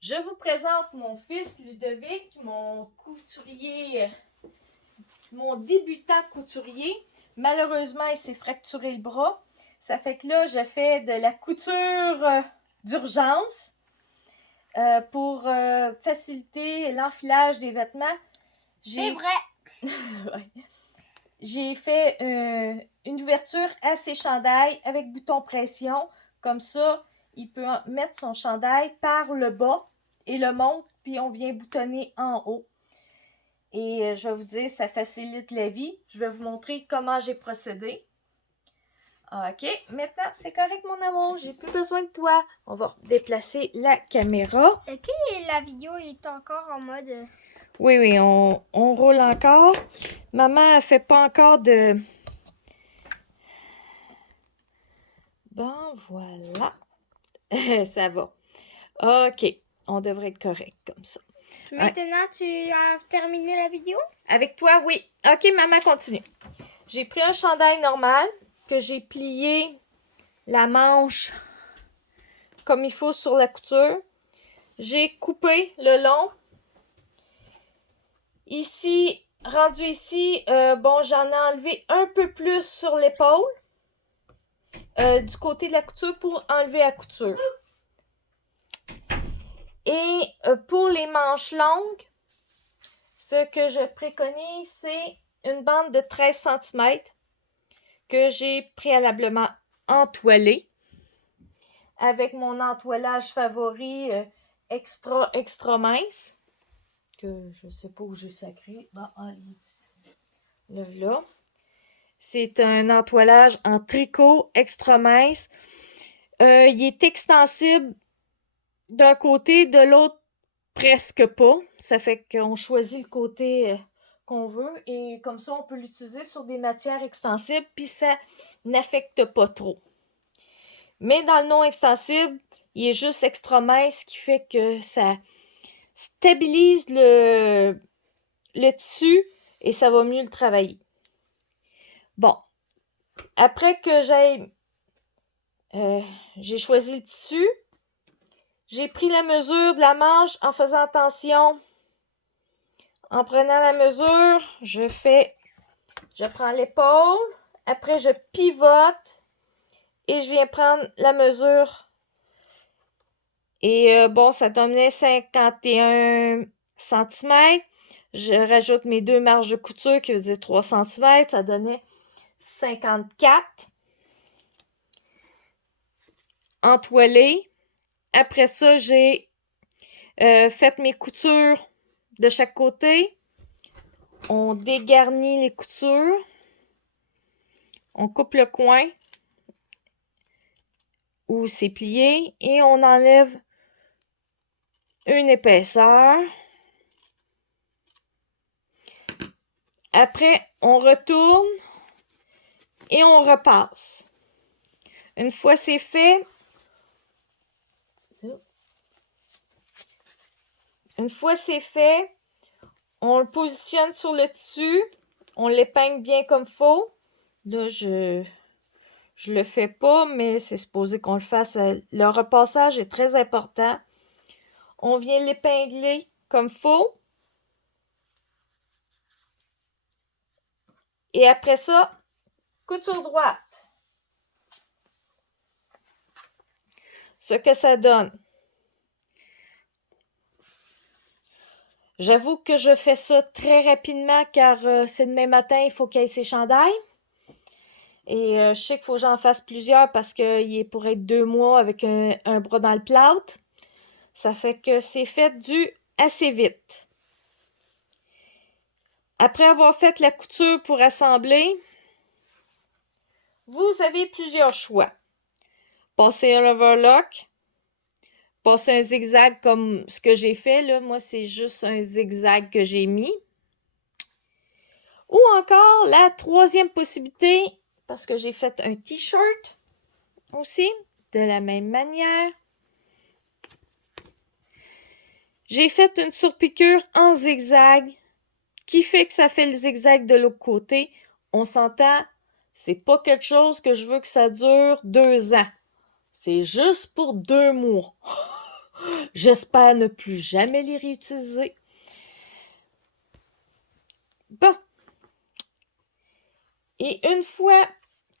Je vous présente mon fils Ludovic, mon couturier, mon débutant couturier. Malheureusement, il s'est fracturé le bras. Ça fait que là, je fais de la couture d'urgence pour faciliter l'enfilage des vêtements. C'est vrai. Ouais. J'ai fait une ouverture à ses chandails avec bouton pression. Comme ça, il peut mettre son chandail par le bas et le monte, puis on vient boutonner en haut. Et je vais vous dire, ça facilite la vie. Je vais vous montrer comment j'ai procédé. OK, maintenant, c'est correct, mon amour. J'ai plus besoin de toi. On va déplacer la caméra. Ok, la vidéo est encore en mode... Oui, on roule encore. Maman, elle fait pas encore de... Bon, voilà. Ça va. OK, on devrait être correct comme ça. Maintenant, tu as terminé la vidéo? Avec toi, oui. OK, maman, continue. J'ai pris un chandail normal que j'ai plié la manche comme il faut sur la couture. J'ai coupé le long. Ici, rendu ici, bon, j'en ai enlevé un peu plus sur l'épaule du côté de la couture pour enlever la couture. Et pour les manches longues, ce que je préconise, c'est une bande de 13 cm que j'ai préalablement entoilée avec mon entoilage favori extra mince, que je sais pas où j'ai sacré. Bon, le voilà. C'est un entoilage en tricot extra mince. Il est extensible d'un côté, de l'autre, presque pas. Ça fait qu'on choisit le côté qu'on veut et comme ça, on peut l'utiliser sur des matières extensibles puis ça n'affecte pas trop. Mais dans le non extensible, il est juste extra mince, ce qui fait que ça stabilise le tissu et ça va mieux le travailler. Bon, après que j'ai choisi le tissu, j'ai pris la mesure de la manche en faisant attention. En prenant la mesure, je prends l'épaule, après je pivote et je viens prendre la mesure. Et bon, ça donnait 51 cm. Je rajoute mes deux marges de couture qui veut dire 3 cm. Ça donnait 54. Entoilé. Après ça, j'ai fait mes coutures de chaque côté. On dégarnit les coutures. On coupe le coin où c'est plié et on enlève une épaisseur. Après, on retourne et on repasse. Une fois c'est fait, on le positionne sur le tissu, on l'épingle bien comme il faut. Là, je le fais pas, mais c'est supposé qu'on le fasse. Le repassage est très important. On vient l'épingler comme il faut. Et après ça, couture droite. Ce que ça donne. J'avoue que je fais ça très rapidement car c'est demain matin, il faut qu'il y ait ses chandails. Et je sais qu'il faut que j'en fasse plusieurs parce qu'il est pour être 2 mois avec un bras dans le plâtre. Ça fait que c'est fait assez vite. Après avoir fait la couture pour assembler, vous avez plusieurs choix. Passer un overlock, passer un zigzag comme ce que j'ai fait. Là. Moi, c'est juste un zigzag que j'ai mis. Ou encore, la troisième possibilité, parce que j'ai fait un t-shirt aussi, de la même manière. J'ai fait une surpiqûre en zigzag qui fait que ça fait le zigzag de l'autre côté. On s'entend, c'est pas quelque chose que je veux que ça dure 2 ans. C'est juste pour 2 mois. J'espère ne plus jamais les réutiliser. Bon. Et une fois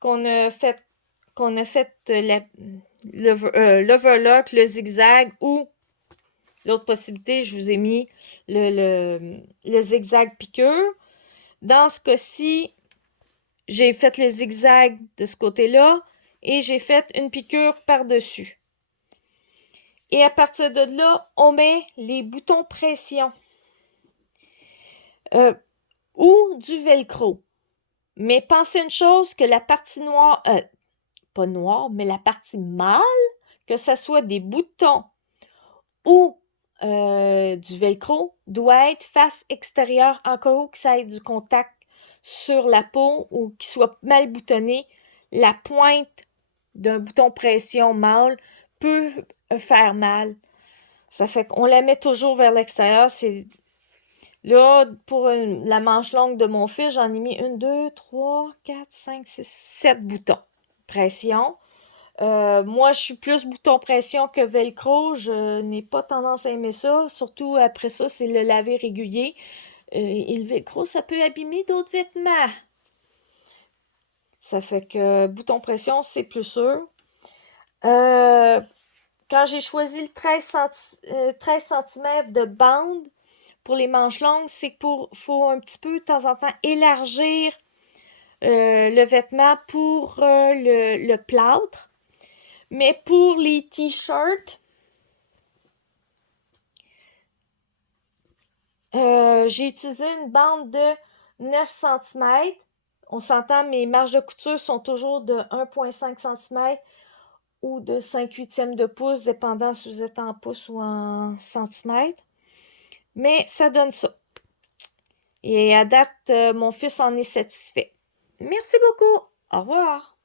qu'on a fait l'overlock, le zigzag ou l'autre possibilité, je vous ai mis le zigzag piqûre. Dans ce cas-ci, j'ai fait le zigzag de ce côté-là et j'ai fait une piqûre par-dessus. Et à partir de là, on met les boutons pression ou du velcro. Mais pensez une chose, que la partie noire, pas noire, mais la partie mâle, que ce soit des boutons ou du velcro, doit être face extérieure, encore où que ça ait du contact sur la peau ou qu'il soit mal boutonné. La pointe d'un bouton pression mâle peut faire mal. Ça fait qu'on la met toujours vers l'extérieur. Là, pour la manche longue de mon fils, j'en ai mis 1, 2, 3, 4, 5, 6, 7 boutons. Pression. Moi, je suis plus bouton pression que velcro. Je n'ai pas tendance à aimer ça. Surtout après ça, c'est le laver régulier. Et le velcro, ça peut abîmer d'autres vêtements. Ça fait que bouton pression, c'est plus sûr. Quand j'ai choisi le 13 cm de bande pour les manches longues, c'est qu'il faut un petit peu de temps en temps élargir le vêtement pour le plâtre. Mais pour les t-shirts, j'ai utilisé une bande de 9 cm. On s'entend, mes marges de couture sont toujours de 1,5 cm ou de 5/8 de pouce, dépendant si vous êtes en pouces ou en centimètres. Mais ça donne ça. Et à date, mon fils en est satisfait. Merci beaucoup. Au revoir.